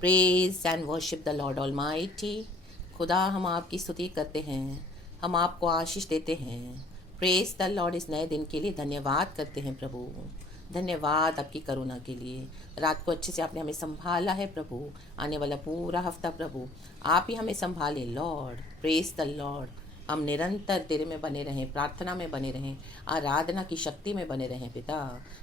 Praise and worship the Lord almighty. खुदा हम आपकी स्तुति करते हैं, हम आपको आशीष देते हैं। प्रेज द लॉर्ड, इस नए दिन के लिए धन्यवाद करते हैं प्रभु। धन्यवाद आपकी करुणा के लिए। रात को अच्छे से आपने हमें संभाला है प्रभु। आने वाला पूरा हफ्ता प्रभु आप ही हमें संभाले लॉर्ड। Praise the Lord. हम निरंतर तेरे में बने रहें, प्रार्थना में बने रहें, आराधना की शक्ति में बने रहें पिता।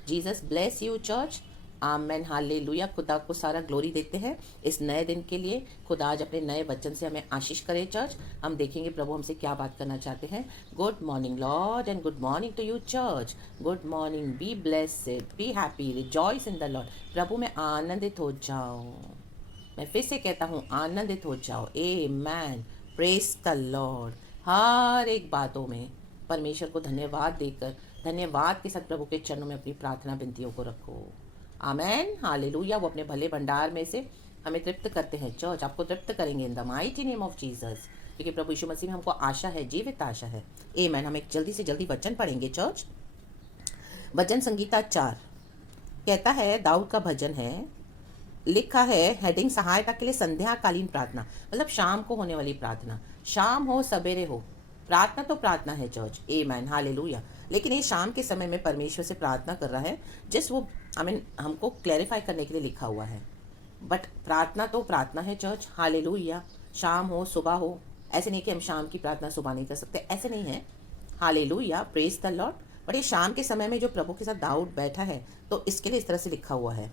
Jesus bless you church. Amen, hallelujah. खुदा को सारा ग्लोरी देते हैं इस नए दिन के लिए। खुदा आज अपने नए वचन से हमें आशीष करे चर्च। हम देखेंगे प्रभु हमसे क्या बात करना चाहते हैं। Good morning Lord and good morning to you church. Good morning, be blessed, be happy, rejoice in the Lord. प्रभु में आनंदित हो जाओ। मैं फिर से कहता हूँ, आनंदित हो जाओ। आमेन, प्रेज द लॉर्ड। हर एक बातों में परमेश्वर को धन्यवाद देकर, धन्यवाद के साथ प्रभु के चरणों में अपनी प्रार्थना विनतियों को रखो। आमेन, हालेलुया। वो अपने भले भंडार में से हमें तृप्त करते हैं चर्च। आपको तृप्त करेंगे इन the mighty name of Jesus, क्योंकि प्रभु यीशु मसीह में हमको आशा है, जीवित आशा है। आमेन। हम एक जल्दी से जल्दी वचन पढ़ेंगे चर्च। भजन संगीता 4 कहता है, दाऊद का भजन है, लिखा है हेडिंग सहायता के लिए संध्याकालीन प्रार्थना, मतलब शाम को होने वाली प्रार्थना। शाम हो सवेरे हो, प्रार्थना तो प्रार्थना है चर्च। आमेन, हालेलुया। लेकिन ये शाम के समय में परमेश्वर से प्रार्थना कर रहा है, जिस वो हमको क्लैरिफाई करने के लिए लिखा हुआ है। बट प्रार्थना तो प्रार्थना है चर्च। हालेलुया। शाम हो सुबह हो, ऐसे नहीं कि हम शाम की प्रार्थना सुबह नहीं कर सकते, ऐसे नहीं है। Hallelujah, praise the Lord. But ये शाम के समय में जो प्रभु के साथ दाऊद बैठा है, तो इसके लिए इस तरह से लिखा हुआ है।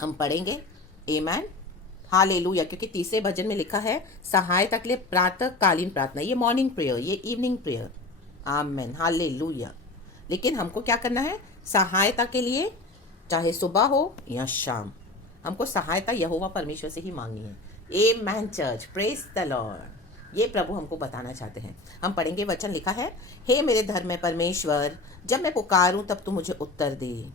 हम पढ़ेंगे। आमेन, हालेलुया। क्योंकि तीसरे भजन में लिखा है सहायता के लिए प्रातःकालीन प्रार्थना। ये मॉर्निंग प्रेयर, ये इवनिंग प्रेयर। आमेन, हालेलुया। लेकिन हमको क्या करना है? सहायता के लिए, चाहे सुबह हो या शाम, हमको सहायता यहोवा परमेश्वर से ही मांगनी है। आमेन चर्च, प्रेज द लॉर्ड। ये प्रभु हमको बताना चाहते हैं। हम पढ़ेंगे, वचन लिखा है, हे मेरे धर्म में परमेश्वर, जब मैं पुकारूं तब तू मुझे उत्तर दे।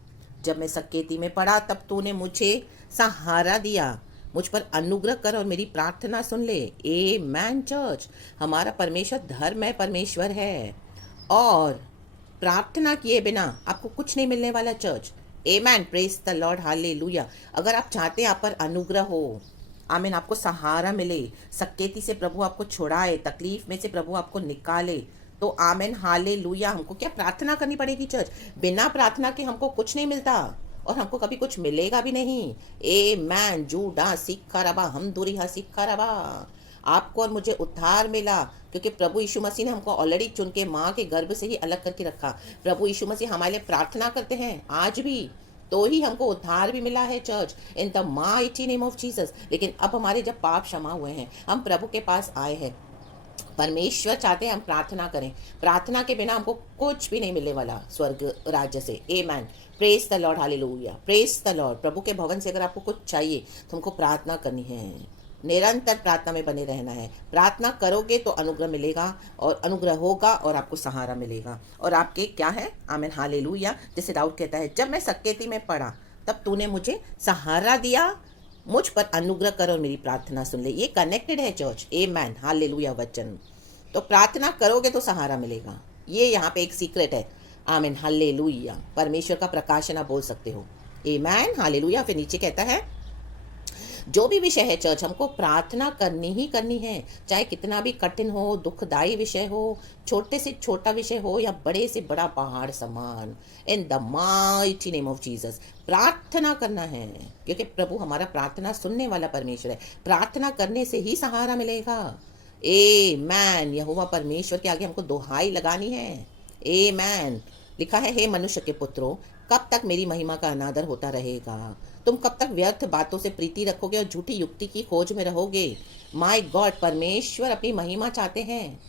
जब मैं सकेती में पड़ा तब तूने मुझे सहारा दिया। मुझ पर अनुग्रह कर और मेरी प्रार्थना सुन ले। आमेन चर्च। हमारा परमेश्वर धर्म है, परमेश्वर है, और प्रार्थना किए बिना आपको कुछ नहीं मिलने वाला church. Amen, praise the Lord, hallelujah. अगर आप चाहते हैं आप पर अनुग्रह हो, आमीन, आपको सहारा मिले, सकेती से प्रभु आपको छुड़ाए, तकलीफ में से प्रभु आपको निकाले, तो आमीन, हालेलुया। हमको क्या प्रार्थना करनी पड़ेगी चर्च? बिना प्रार्थना के हमको कुछ नहीं मिलता, और हमको कभी कुछ मिलेगा भी नहीं। आमीन, जूडा सीखा रबा, हम दुरिहा सीखा रबा। आपको और मुझे उद्धार मिला, क्योंकि प्रभु यीशु मसीह ने हमको ऑलरेडी चुन के माँ के गर्भ से ही अलग करके रखा। प्रभु यीशु मसीह हमारे लिए प्रार्थना करते हैं आज भी, तो ही हमको उद्धार भी मिला है church, in the mighty name of Jesus. लेकिन अब हमारे जब पाप क्षमा हुए हैं, हम प्रभु के पास आए हैं। परमेश्वर चाहते हैं हम प्रार्थना करें। प्रार्थना के बिना हमको कुछ भी नहीं मिलने वाला स्वर्ग राज्य से। Amen, praise the Lord, hallelujah, praise the Lord. प्रभु के भवन से अगर आपको कुछ चाहिए तो हमको प्रार्थना करनी है, निरंतर प्रार्थना में बने रहना है। प्रार्थना करोगे तो अनुग्रह मिलेगा, और अनुग्रह होगा और आपको सहारा मिलेगा, और आपके क्या है? आमीन, हालेलुया। जैसे दाऊद कहता है, जब मैं सकेती में पड़ा तब तूने मुझे सहारा दिया, मुझ पर अनुग्रह कर और मेरी प्रार्थना सुन ले। ये कनेक्टेड है चर्च। आमेन, हालेलुया। वचन तो प्रार्थना करोगे तो सहारा मिलेगा, ये यहाँ पे एक सीक्रेट है। आमीन, हालेलुया। परमेश्वर का प्रकाशन आप बोल सकते हो। आमीन, हालेलुया। फिर नीचे कहता है, जो भी विषय है चर्च, हमको प्रार्थना करनी ही करनी है, चाहे कितना भी कठिन हो, दुखदाई विषय हो, छोटे से छोटा विषय हो, या बड़े से बड़ा पहाड़ समान। इन the mighty name of Jesus प्रार्थना करना है, क्योंकि प्रभु हमारा प्रार्थना सुनने वाला परमेश्वर है। प्रार्थना करने से ही सहारा मिलेगा। आमेन, यहोवा परमेश्वर के आगे हमको दुहाई लगानी है। आमेन। लिखा है, हे मनुष्य के पुत्रों, कब तक मेरी महिमा का अनादर होता रहेगा? तुम कब तक व्यर्थ बातों से प्रीति रखोगे और झूठी युक्ति की खोज में रहोगे? माय गॉड, परमेश्वर अपनी महिमा चाहते हैं।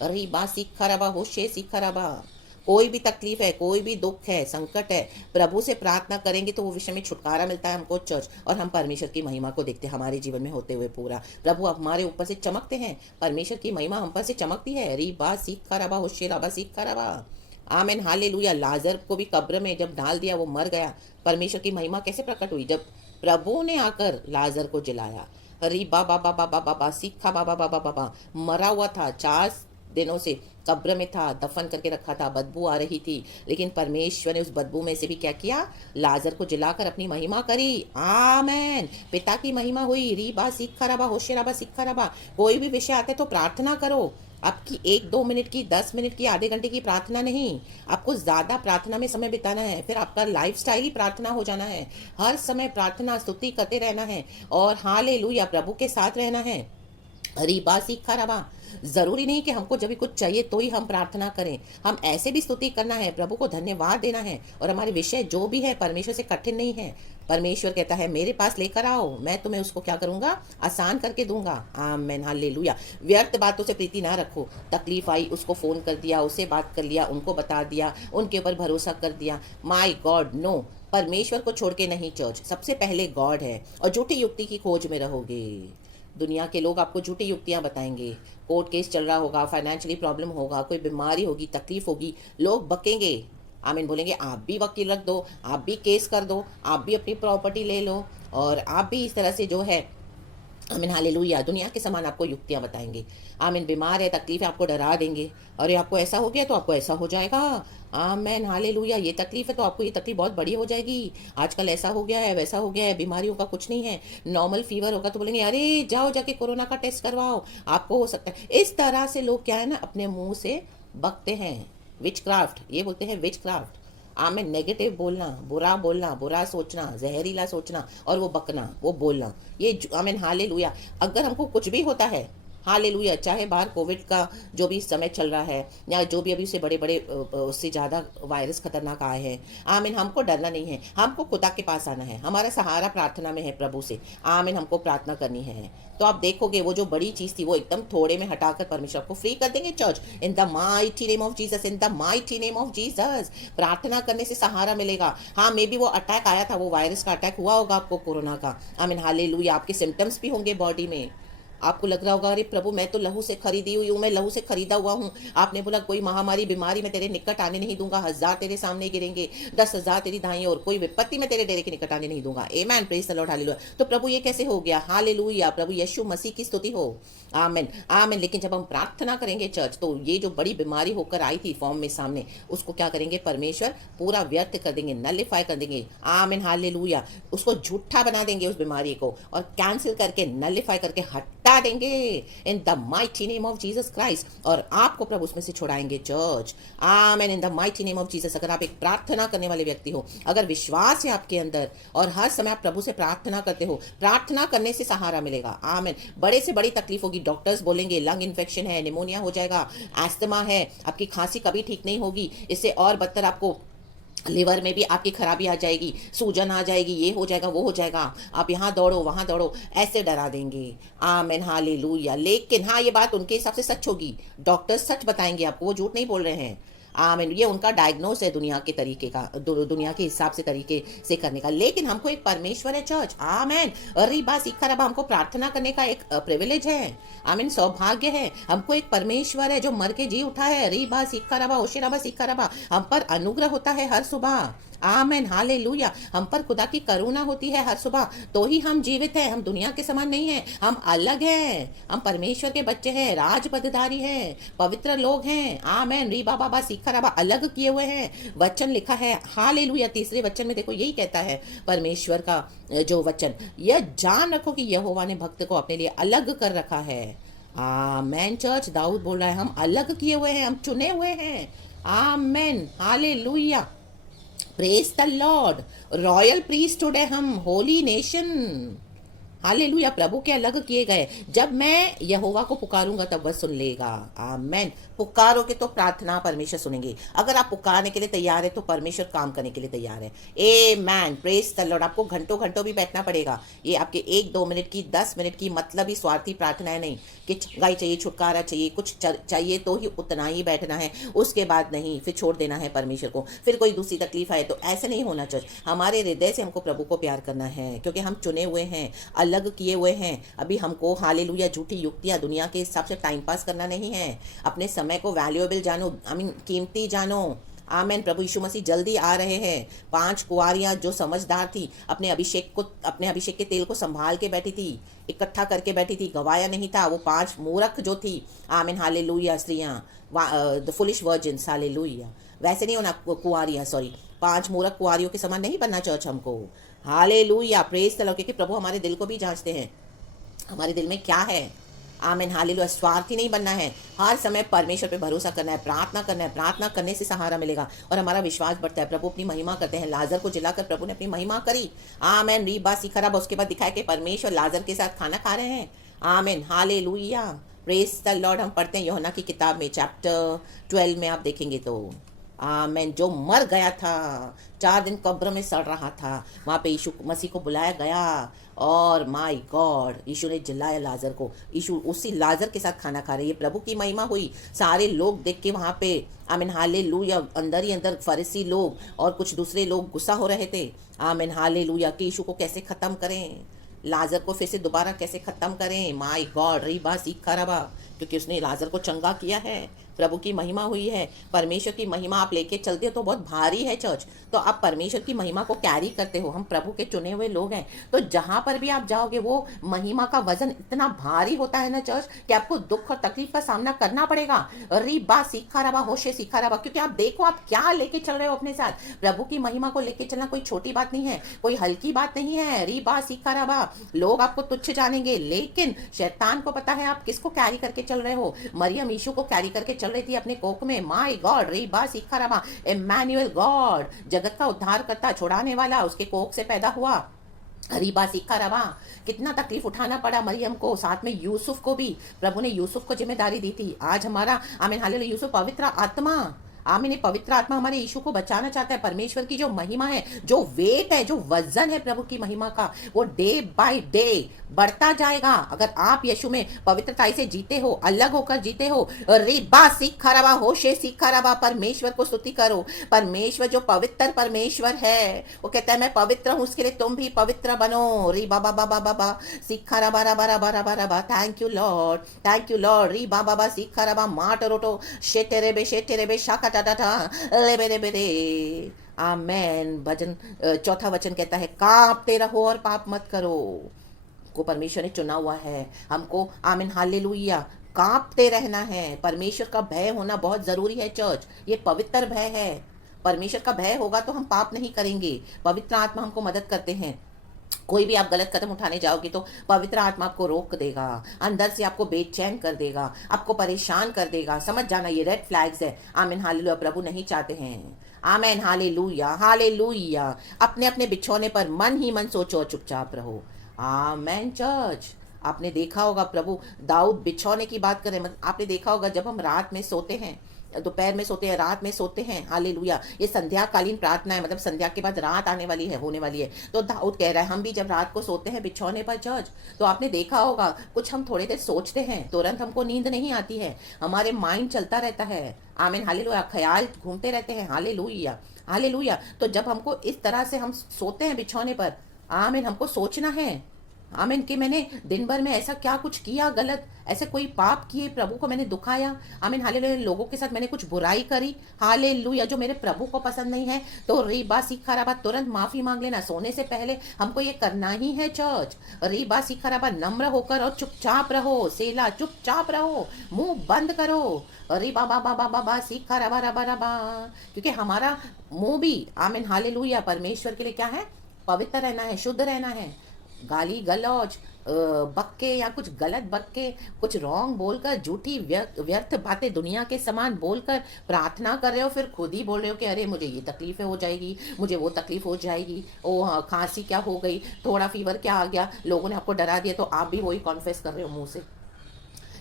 अरे बा सीखा रबा, होशे सीखा रबा। कोई भी तकलीफ है, कोई भी दुख है, संकट है, प्रभु से प्रार्थना करेंगे तो वो विषय में छुटकारा मिलता है हमको चर्च, और हम परमेश्वर की महिमा को देखते हैं हमारे जीवन में होते हुए पूरा। प्रभु हमारे ऊपर से चमकते हैं, परमेश्वर की महिमा हम पर से चमकती है। अरे बा सीखा रबा, होशे रबा सीखा रबा। आमीन, हालेलुया। लाजर को भी कब्र में जब डाल दिया, वो मर गया, परमेश्वर की महिमा कैसे प्रकट हुई? जब प्रभु ने आकर लाजर को जिलाया। अरे बाबा बाबा बाबा बाबा सीखा बाबा बाबा बाबा, मरा हुआ था, 4 दिनों से कब्र में था, दफन करके रखा था, बदबू आ रही थी, लेकिन परमेश्वर ने उस बदबू में से भी क्या किया, लाजर को जिलाकर अपनी महिमा करी। आमेन। पिता की महिमा हुई। रीबा सीखा रबा होशे सीखा रबा। कोई भी विषय आते तो प्रार्थना करो। आपकी 1-2 मिनट की, 10 मिनट की, आधे घंटे की प्रार्थना नहीं, आपको ज्यादा प्रार्थना में समय बिताना है। फिर आपका लाइफस्टाइल ही प्रार्थना हो जाना है। हर समय प्रार्थना स्तुति करते रहना है और हालेलुया प्रभु के साथ रहना है। रीबा सीखा रबा। जरूरी नहीं कि हमको जब भी कुछ चाहिए तो ही हम प्रार्थना करें, हम ऐसे भी स्तुति करना है, प्रभु को धन्यवाद देना है। और हमारे विषय जो भी है परमेश्वर से कठिन नहीं है। परमेश्वर कहता है मेरे पास लेकर आओ, मैं तुम्हें उसको क्या करूंगा, आसान करके दूंगा। आमीन हालेलुया। व्यर्थ बातों से प्रीति ना रखो। तकलीफ आई, उसको फोन कर दिया, उससे बात कर लिया, उनको बता दिया, उनके ऊपर भरोसा कर दिया। माई गॉड नो, परमेश्वर को छोड़ के नहीं चर्च, सबसे पहले गॉड है। और झूठी युक्ति की खोज में रहोगे। दुनिया के लोग आपको झूठी युक्तियां बताएंगे। कोर्ट केस चल रहा होगा, फाइनेंशियली प्रॉब्लम होगा, कोई बीमारी होगी, तकलीफ होगी, लोग बकेंगे। आमीन बोलेंगे आप भी वकील रख दो, आप भी केस कर दो, आप भी अपनी प्रॉपर्टी ले लो, और आप भी इस तरह से जो है आमीन हालेलुया दुनिया के समान आपको युक्तियां बताएंगे। आमीन बीमार है, तकलीफ है, आपको डरा देंगे। अरे आपको ऐसा हो गया तो आपको ऐसा हो जाएगा। आमीन हालेलुया। ये तकलीफ है तो आपको ये तकलीफ बहुत बड़ी हो जाएगी। आजकल ऐसा हो गया है, वैसा हो गया है, बीमारियों का कुछ नहीं है। नॉर्मल फीवर होगा तो बोलेंगे अरे जाओ जाके कोरोना का टेस्ट करवाओ, आपको हो सकता है। इस तरह से लोग क्या है ना, अपने मुंह से बकते हैं। विच क्राफ्ट, ये बोलते हैं विच क्राफ्ट। आमीन। नेगेटिव बोलना, बुरा सोचना, जहरीला सोचना, और वो बकना, वो बोलना, ये आमीन हालेलुया। अगर हमको कुछ भी होता है, हालेलुया, चाहे बाहर कोविड का जो भी समय चल रहा है, या जो भी अभी से बड़े बड़े उससे ज़्यादा वायरस खतरनाक आए हैं, आमीन, हमको डरना नहीं है, हमको खुदा के पास आना है। हमारा सहारा प्रार्थना में है प्रभु से। आमीन। हमको प्रार्थना करनी है तो आप देखोगे वो जो बड़ी चीज़ थी वो एकदम थोड़े में हटाकर परमेश्वर आपको फ्री कर देंगे। Church, in the mighty name of Jesus, in the mighty name of Jesus. प्रार्थना करने से सहारा मिलेगा। हाँ, मे बी वो अटैक आया था, वो वायरस का अटैक हुआ होगा आपको, कोरोना का। आमीन हालेलुया। आपके सिम्टम्स भी होंगे बॉडी में। आपको लग रहा होगा अरे प्रभु मैं तो लहू से खरीदी हुई हूँ, मैं लहू से खरीदा हुआ हूँ। आपने बोला कोई महामारी बीमारी मैं तेरे निकट आने नहीं दूंगा, 1000 तेरे सामने गिरेंगे, 10,000 तेरी दाएं, और कोई विपत्ति मैं तेरे डेरे के निकट आने नहीं दूंगा। Amen. Praise the Lord hallelujah. तो प्रभु ये कैसे हो गया? हालेलुया। प्रभु यीशु मसीह की स्तुति हो। आमेन आमेन। लेकिन जब हम प्रार्थना करेंगे चर्च, तो ये जो बड़ी बीमारी होकर आई थी फॉर्म में सामने, उसको क्या करेंगे परमेश्वर, पूरा व्यर्थ कर देंगे, नलिफाई कर देंगे। Amen hallelujah. उसको झूठा बना देंगे उस बीमारी को, और कैंसिल करके, नलिफाई करके हटा देंगे in the mighty name of Jesus Christ, और आपको प्रभु उसमें से छुड़ाएंगे church. Amen. In the mighty name of Jesus. अगर आप एक प्रार्थना करने वाले व्यक्ति हो, अगर विश्वास है आपके अंदर, और हर समय आप प्रभु से प्रार्थना करते हो, प्रार्थना करने से सहारा मिलेगा। आमेन। बड़े से बड़ी तकलीफ होगी, डॉक्टर्स बोलेंगे लंग इन्फेक्शन है, निमोनिया हो जाएगा, एस्थमा है, आपकी खांसी कभी ठीक नहीं होगी, इससे और बदतर आपको लिवर में भी आपकी खराबी आ जाएगी, सूजन आ जाएगी, ये हो जाएगा, वो हो जाएगा, आप यहाँ दौड़ो वहाँ दौड़ो, ऐसे डरा देंगे। Amen hallelujah. लेकिन हाँ, ये बात उनके हिसाब से सच होगी, डॉक्टर्स सच बताएंगे आपको, वो झूठ नहीं बोल रहे हैं। आमीन। ये उनका डायग्नोस है दुनिया के तरीके का, दुनिया के हिसाब से तरीके से करने का। लेकिन हमको एक परमेश्वर है चर्च। आमीन। रीबा सीखा रबा। हमको प्रार्थना करने का एक प्रिविलेज है। आमीन। सौभाग्य है। हमको एक परमेश्वर है जो मर के जी उठा है। रीबा सीखा रबा, ओशे रबा सीखा रबा। हम पर अनुग्रह होता है हर सुबह। Amen hallelujah. हम पर खुदा की करुणा होती है हर सुबह, तो ही हम जीवित हैं। हम दुनिया के समान नहीं हैं, हम अलग हैं। हम परमेश्वर के बच्चे हैं, राज पदधारी हैं, पवित्र लोग हैं। आमेन। री बाबा बा सीखा रबा, अलग किए हुए हैं। वचन लिखा है हालेलुया। तीसरे वचन में देखो यही कहता है परमेश्वर का जो वचन, यह जान रखो कि यहोवा ने भक्त को अपने लिए अलग कर रखा है। आमेन। चर्च, दाऊद बोल रहा है हम अलग किए हुए हैं, हम चुने हुए हैं। Amen hallelujah. Praise the Lord. Royal priesthood है हम, होली नेशन। हालेलुया। प्रभु के अलग किए गए। जब मैं यहोवा को पुकारूंगा तब वह सुन लेगा। आमेन। पुकारोगे तो प्रार्थना परमेश्वर सुनेंगे। अगर आप पुकारने के लिए तैयार है तो परमेश्वर काम करने के लिए तैयार है। आमेन। Praise the Lord. आपको घंटों घंटों भी बैठना पड़ेगा। ये आपके 1-2 मिनट की, 10 मिनट की मतलब ही स्वार्थी प्रार्थनाएं नहीं कि गाय चाहिए, छुटकारा चाहिए, कुछ चाहिए तो ही उतना ही बैठना है, उसके बाद नहीं, फिर छोड़ देना है परमेश्वर को, फिर कोई दूसरी तकलीफ आए तो ऐसे नहीं होना चाहिए। हमारे हृदय से हमको प्रभु को प्यार करना है, क्योंकि हम चुने हुए हैं, अलग किए हुए हैं। अभी हमको हालेलुया झूठी युक्तियां दुनिया के हिसाब से टाइम पास करना नहीं है। अपने समय को वैल्यूएबल जानो, कीमती जानो। आमेन। प्रभु यीशु मसीह जल्दी आ रहे हैं। 5 कुंवारियां जो समझदार थी, अपने अभिषेक के तेल को संभाल के बैठी थी, इकट्ठा करके बैठी थी, गवाया नहीं था। वो 5 मूर्ख जो थी, आमेन हालेलुया, स्त्रियां, द फुलिश वर्जिन्स, हालेलुया। वैसे नहीं होना कुंवारियां, सॉरी, 5 मूर्ख कुंवारियों के समान नहीं बनना चर्च हमको। Hallelujah, praise the Lord. क्योंकि प्रभु हमारे दिल को भी जांचते हैं, हमारे दिल में क्या है। आमीन हालेलुया। स्वार्थी नहीं बनना है, हर समय परमेश्वर पे भरोसा करना है, प्रार्थना करना है। प्रार्थना करने से सहारा मिलेगा और हमारा विश्वास बढ़ता है। प्रभु अपनी महिमा करते हैं। लाजर को जिलाकर प्रभु ने अपनी महिमा करी। आमीन। रीबा सी खराब, उसके बाद दिखाया कि परमेश्वर लाजर के साथ खाना खा रहे हैं। आमीन हालेलुया, प्रेज द लॉर्ड। हम पढ़ते हैं यूहन्ना की किताब में चैप्टर 12 में, आप देखेंगे तो आमीन, जो मर गया था, 4 दिन कब्र में सड़ रहा था, वहाँ पे यीशु मसीह को बुलाया गया और माय गॉड, यीशु ने जिलाया लाजर को। यीशु उसी लाजर के साथ खाना खा रहे। ये प्रभु की महिमा हुई। सारे लोग देख के वहाँ पे आमीन हालेलुया, अंदर ही अंदर फरीसी लोग और कुछ दूसरे लोग गुस्सा हो रहे थे। आमीन हालेलुया, कि यीशु को कैसे ख़त्म करें, लाजर को फिर से दोबारा कैसे ख़त्म करें। माय गॉड, रीबा सीखा रबा, क्योंकि उसने लाजर को चंगा किया है। प्रभु की महिमा हुई है। परमेश्वर की महिमा आप लेके चलते हो तो बहुत भारी है चर्च, तो आप परमेश्वर की महिमा को कैरी करते हो। हम प्रभु के चुने हुए लोग हैं, तो जहाँ पर भी आप जाओगे वो महिमा का वजन इतना भारी होता है ना चर्च, कि आपको दुख और तकलीफ का सामना करना पड़ेगा। रीबा सीखा रबा, होशे सीखा रबा, क्योंकि आप देखो आप क्या लेके चल रहे हो अपने साथ। प्रभु की महिमा को लेके चलना कोई छोटी बात नहीं है, कोई हल्की बात नहीं है। रीबा सीखा रबा, लोग आपको तुच्छ जानेंगे, लेकिन शैतान को पता है आप किसको कैरी करके चल रहे हो। मरियम यीशु को कैरी करके चल रही थी अपने कोख में। माय गॉड, रीबा सीखा रबा, इमैनुअल गॉड, जगत का उद्धार करता, छुड़ाने वाला, उसके कोख से पैदा हुआ। रीबा सीखा रबा, कितना तकलीफ उठाना पड़ा मरियम को, साथ में यूसुफ को भी। प्रभु ने यूसुफ को जिम्मेदारी दी थी। आज हमारा आमीन हालेलुया यूसुफ पवित्र आत्मा, आमीन, पवित्र आत्मा हमारे यीशु को बचाना चाहता है। परमेश्वर की जो महिमा है, जो वेट है, जो वजन है प्रभु की महिमा का, वो डे बाय डे बढ़ता जाएगा। अगर आप यीशु में पवित्रता से जीते हो, अलग होकर जीते हो, रिबा सीखा रबा, होशे सीखा रबा, परमेश्वर को स्तुति करो। परमेश्वर जो पवित्र परमेश्वर है, वो कहता है मैं पवित्र हूँ, उसके लिए तुम भी पवित्र बनो। री बाबा बाबा बाबा सीखा रबा रबा रबा रबा रबा, thank you Lord, thank you Lord. री बाबा बाबा सीखा रबा, माट रोटो शेटे बे शाखा लेबे रे बेरे। आमेन। भजन 4 वचन कहता है कांपते रहो और पाप मत करो। को परमेश्वर ने चुना हुआ है हमको, आमीन हालेलुया, कांपते रहना है। परमेश्वर का भय होना बहुत जरूरी है चर्च, ये पवित्र भय है। परमेश्वर का भय होगा तो हम पाप नहीं करेंगे। पवित्र आत्मा हमको मदद करते हैं। कोई भी आप गलत कदम उठाने जाओगे तो पवित्र आत्मा आपको रोक देगा, अंदर से आपको बेचैन कर देगा, आपको परेशान कर देगा। समझ जाना, ये रेड फ्लैग्स है। आमीन हालेलुया, प्रभु नहीं चाहते हैं। आमीन हालेलुया, हालेलुया। अपने अपने बिछौने पर मन ही मन सोचो और चुपचाप रहो। आमीन चर्च। आपने देखा होगा, प्रभु दाऊद बिछौने की बात करें, मतलब आपने देखा होगा जब हम रात में सोते हैं, दोपहर में सोते हैं, रात में सोते हैं, हालेलुया, ये संध्याकालीन प्रार्थना है, मतलब संध्या के बाद रात आने वाली है, होने वाली है। तो दाऊद कह रहा है हम भी जब रात को सोते हैं बिछौने पर चर्च, तो आपने देखा होगा कुछ हम थोड़ी देर सोचते हैं, तुरंत हमको नींद नहीं आती है, हमारे माइंड चलता रहता है। आमीन हालेलुया, ख्याल घूमते रहते हैं। Hallelujah, hallelujah. तो जब हमको इस तरह से हम सोते हैं बिछौने पर, आमीन, हमको सोचना है, आमीन, कि मैंने दिन भर में ऐसा क्या कुछ किया गलत, ऐसे कोई पाप किए, प्रभु को मैंने दुखाया, आमीन हालेलुया, लोगों के साथ मैंने कुछ बुराई करी, हालेलुया, जो मेरे प्रभु को पसंद नहीं है, तो रीबा सीखा रबा, तुरंत माफी मांग लेना। सोने से पहले हमको ये करना ही है चर्च। रीबा सीखा रबा, नम्र होकर और चुपचाप रहो। सेला, चुपचाप रहो, मुंह बंद करो। री बाबा बाबा बाबा सीखा रबा रबा रबा, क्योंकि हमारा मुंह भी, आमीन हालेलुया, परमेश्वर के लिए क्या है, पवित्र रहना है, शुद्ध रहना है। गाली गलौज, बक्के या कुछ गलत बक्के, कुछ रॉन्ग बोलकर, झूठी व्यर्थ बातें दुनिया के समान बोलकर प्रार्थना कर रहे हो, फिर खुद ही बोल रहे हो कि अरे मुझे ये तकलीफें हो जाएगी, मुझे वो तकलीफ हो जाएगी, ओ हाँ, खांसी क्या हो गई, थोड़ा फीवर क्या आ गया, लोगों ने आपको डरा दिया, तो आप भी वही कॉन्फेस कर रहे हो मुंह से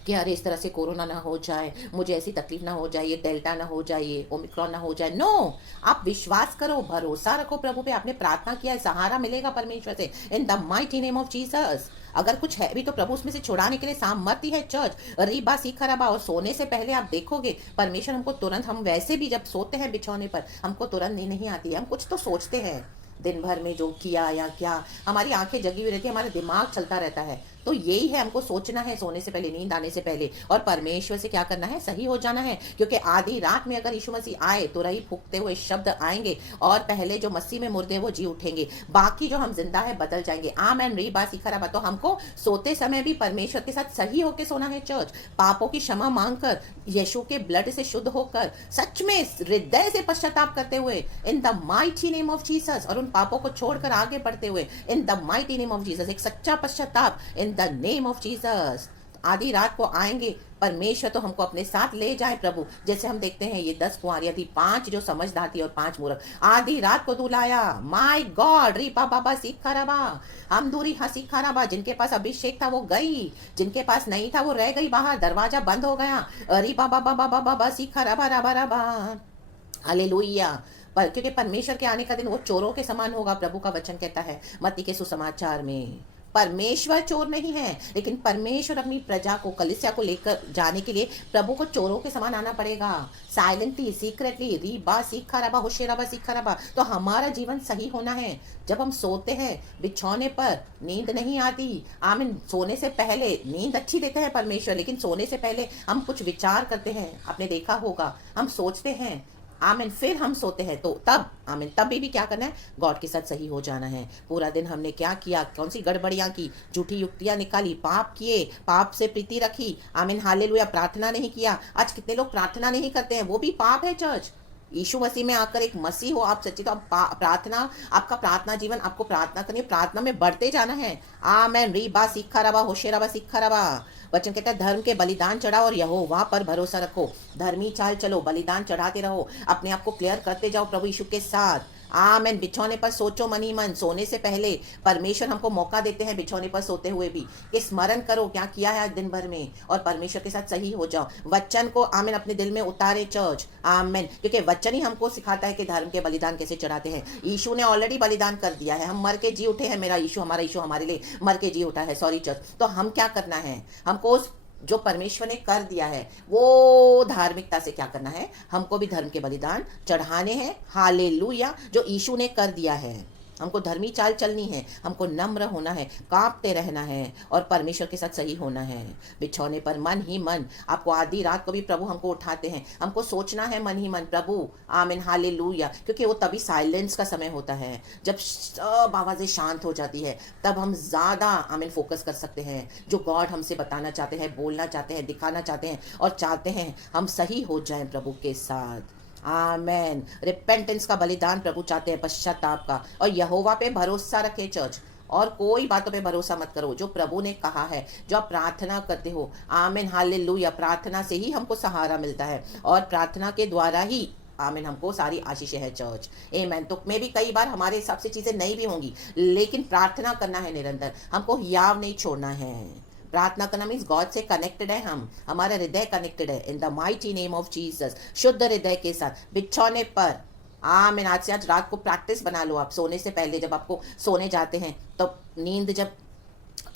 कि अरे इस तरह से कोरोना ना हो जाए, मुझे ऐसी तकलीफ ना हो जाए, ये डेल्टा ना हो जाए, ये ओमिक्रॉन ना हो जाए। नो, आप विश्वास करो, भरोसा रखो प्रभु पे। आपने प्रार्थना किया है, सहारा मिलेगा परमेश्वर से, इन the mighty name of Jesus. अगर कुछ है भी तो प्रभु उसमें से छुड़ाने के लिए सामर्थ्य है चर्च। रीबा सीखा रबा, और सोने से पहले आप देखोगे परमेश्वर हमको तुरंत, हम वैसे भी जब सोते हैं बिछौने पर हमको तुरंत नींद नहीं आती है, हम कुछ तो सोचते हैं, दिन भर में जो किया या क्या, हमारी आंखें जगी हुई रहती है, हमारा दिमाग चलता रहता है। तो यही है, हमको सोचना है सोने से पहले, नींद आने से पहले, और परमेश्वर से क्या करना है, सही हो जाना है। क्योंकि आधी रात में अगर यीशु मसीह आए तो रही फूकते हुए शब्द आएंगे, और पहले जो मसीह में मुर्दे वो जी उठेंगे, बाकी जो हम जिंदा है बदल जाएंगे। आमेन। री बात सिखा रहा। तो हमको सोते समय भी परमेश्वर के साथ सही होकर सोना है चर्च, पापों की क्षमा मांगकर, यीशु के ब्लड से शुद्ध होकर, सच में हृदय से पश्चाताप करते हुए, इन the mighty name of Jesus, और उन पापों को छोड़कर आगे बढ़ते हुए, इन the mighty name of Jesus, एक सच्चा पश्चाताप in the name of Jesus. आधी रात को आएंगे परमेश्वर तो हमको अपने साथ ले जाए प्रभु। जैसे हम देखते हैं ये 10 कुंवारियां थी, 5 जो समझदार थी और 5 मूर्ख, आधी रात को दुलाया। माय गॉड, री बाबा सीखा रबा, हम दूरी हाँ सीखा रबा। जिनके पास अभिषेक था वो गई, जिनके पास नहीं था वो रह गई बाहर, दरवाजा बंद हो गया। अरे बाबा बाबा बाबा सीखा रबा रबा रबा। हालेलुया। पर क्योंकि परमेश्वर के आने का दिन वो चोरों के समान होगा, प्रभु का वचन कहता है मत्ती के सुसमाचार में। परमेश्वर चोर नहीं है, लेकिन परमेश्वर अपनी प्रजा को, कलीसिया को लेकर जाने के लिए प्रभु को चोरों के समान आना पड़ेगा, साइलेंटली, सीक्रेटली। रीबा सीखा रबा, होशेराबा सीखा रबा। तो हमारा जीवन सही होना है। जब हम सोते हैं बिछौने पर, नींद नहीं आती। आमीन। सोने से पहले नींद अच्छी देते हैं परमेश्वर, लेकिन सोने से पहले हम कुछ विचार करते हैं, आपने देखा होगा, हम सोचते हैं। आमीन। फिर हम सोते हैं तो तब, आमीन, तब भी क्या करना है, गॉड के साथ सही हो जाना है। पूरा दिन हमने क्या किया, कौन सी गड़बड़ियां की, झूठी युक्तियां निकाली, पाप किए, पाप से प्रीति रखी। आमीन। हालेलुया। प्रार्थना नहीं किया। आज कितने लोग प्रार्थना नहीं करते हैं, वो भी पाप है चर्च। यीशु मसीह में आकर एक मसीह हो आप सच्ची, तो आप प्रार्थना, आपका प्रार्थना जीवन, आपको प्रार्थना करनी है, प्रार्थना में बढ़ते जाना है। आमेन। री बा सीखा रबा, होशे रबा सीखा रबा। वचन कहता है धर्म के बलिदान चढ़ाओ और यहोवा पर भरोसा रखो। धर्मी चाल चलो, बलिदान चढ़ाते रहो, अपने आप को क्लियर करते जाओ प्रभु यीशु के साथ। आमेन। बिछौने पर सोचो मन ही मन, सोने से पहले परमेश्वर हमको मौका देते हैं बिछौने पर सोते हुए भी कि स्मरण करो क्या किया है आज दिन भर में, और परमेश्वर के साथ सही हो जाओ। वचन को आमेन अपने दिल में उतारे चर्च। आमेन। क्योंकि वचन ही हमको सिखाता है कि धर्म के बलिदान कैसे चढ़ाते हैं। यीशु ने ऑलरेडी बलिदान कर दिया है, हम मर के जी उठे हैं। मेरा यीशु, हमारा यीशु हमारे लिए मर के जी उठा है। Sorry church. तो हम क्या करना है, हमको उस जो परमेश्वर ने कर दिया है वो धार्मिकता से क्या करना है, हमको भी धर्म के बलिदान चढ़ाने हैं। हालेलुया। जो यीशु ने कर दिया है, हमको धर्मी चाल चलनी है, हमको नम्र होना है, कांपते रहना है और परमेश्वर के साथ सही होना है। बिछौने पर मन ही मन, आपको आधी रात को भी प्रभु हमको उठाते हैं, हमको सोचना है मन ही मन प्रभु। आमीन। हालेलुया। क्योंकि वो तभी साइलेंस का समय होता है, जब सब आवाज़ें शांत हो जाती है, तब हम ज़्यादा आमीन फोकस कर सकते हैं जो गॉड हमसे बताना चाहते हैं, बोलना चाहते हैं, दिखाना चाहते हैं, और चाहते हैं हम सही हो जाएं प्रभु के साथ। आमेन। रिपेंटेंस का बलिदान प्रभु चाहते हैं, पश्चाताप का। और यहोवा पे भरोसा रखे चर्च, और कोई बातों पे भरोसा मत करो, जो प्रभु ने कहा है, जो आप प्रार्थना करते हो। आमीन। हालेलुया। प्रार्थना से ही हमको सहारा मिलता है, और प्रार्थना के द्वारा ही आमीन हमको सारी आशीषें है चर्च। आमीन। तो मैं भी कई बार हमारे हिसाब से चीज़ें नहीं भी होंगी, लेकिन प्रार्थना करना है निरंतर, हमको हियाव नहीं छोड़ना है। प्रार्थना करना मीन्स गॉड से कनेक्टेड है, हम, हमारा हृदय कनेक्टेड है इन the mighty name of Jesus. शुद्ध हृदय के साथ बिछौने पर। आमीन। आज से आज रात को प्रैक्टिस बना लो आप, सोने से पहले जब आपको सोने जाते हैं, तो नींद जब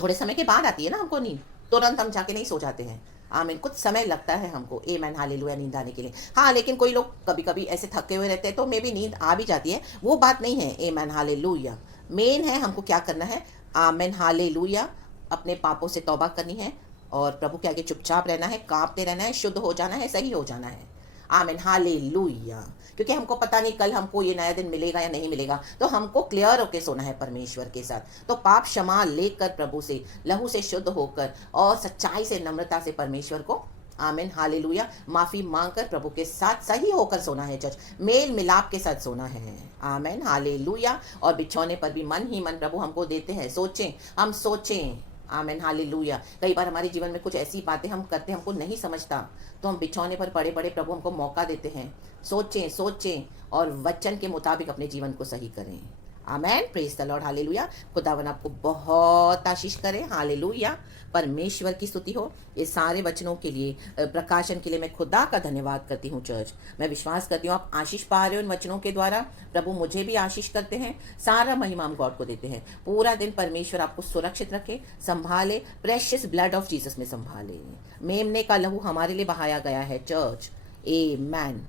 थोड़े समय के बाद आती है ना हमको नींद, तुरंत हम जाके नहीं सो जाते हैं। आमीन। कुछ समय लगता है हमको आमीन हालेलुया नींद आने के लिए। हाँ, लेकिन कोई लोग कभी कभी ऐसे थके हुए रहते हैं तो मे भी नींद आ भी जाती है, वो बात नहीं है। आमीन हालेलुया। मेन है हमको क्या करना है। आमीन हालेलुया। अपने पापों से तौबा करनी है और प्रभु के आगे चुपचाप रहना है, कांपते रहना है, शुद्ध हो जाना है, सही हो जाना है। आमीन हालेलुया। क्योंकि हमको पता नहीं कल हमको ये नया दिन मिलेगा या नहीं मिलेगा, तो हमको क्लियर होके सोना है परमेश्वर के साथ। तो पाप क्षमा लेकर प्रभु से, लहू से शुद्ध होकर और सच्चाई से, नम्रता से परमेश्वर को आमीन हालेलुया माफ़ी मांगकर प्रभु के साथ सही होकर सोना है चर्च, मेल मिलाप के साथ सोना है। आमीन हालेलुया। और बिछौने पर भी मन ही मन प्रभु हमको देते हैं, सोचें, हम सोचें। आमीन हालेलुया। कई बार हमारे जीवन में कुछ ऐसी बातें हम करते हैं हमको नहीं समझता, तो हम बिछौने पर पड़े पड़े प्रभु हमको मौका देते हैं, सोचें सोचें और वचन के मुताबिक अपने जीवन को सही करें। Amen. Praise the Lord. Hallelujah. खुदावन आपको बहुत आशीष करे। हालेलुया। परमेश्वर की स्तुति हो। इस सारे वचनों के लिए, प्रकाशन के लिए मैं खुदा का धन्यवाद करती हूँ चर्च। मैं विश्वास करती हूँ आप आशीष पा रहे हो इन वचनों के द्वारा। प्रभु मुझे भी आशीष करते हैं, सारा महिमा हम गॉड को देते हैं। पूरा दिन परमेश्वर आपको सुरक्षित रखे, संभाले, प्रेशियस ब्लड ऑफ जीसस में संभाले। मेमने का लहू हमारे लिए बहाया गया है चर्च। आमेन।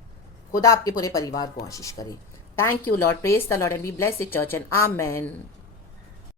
खुदा आपके पूरे परिवार को आशीष करे। Thank you, Lord. Praise the Lord and we bless the church and amen.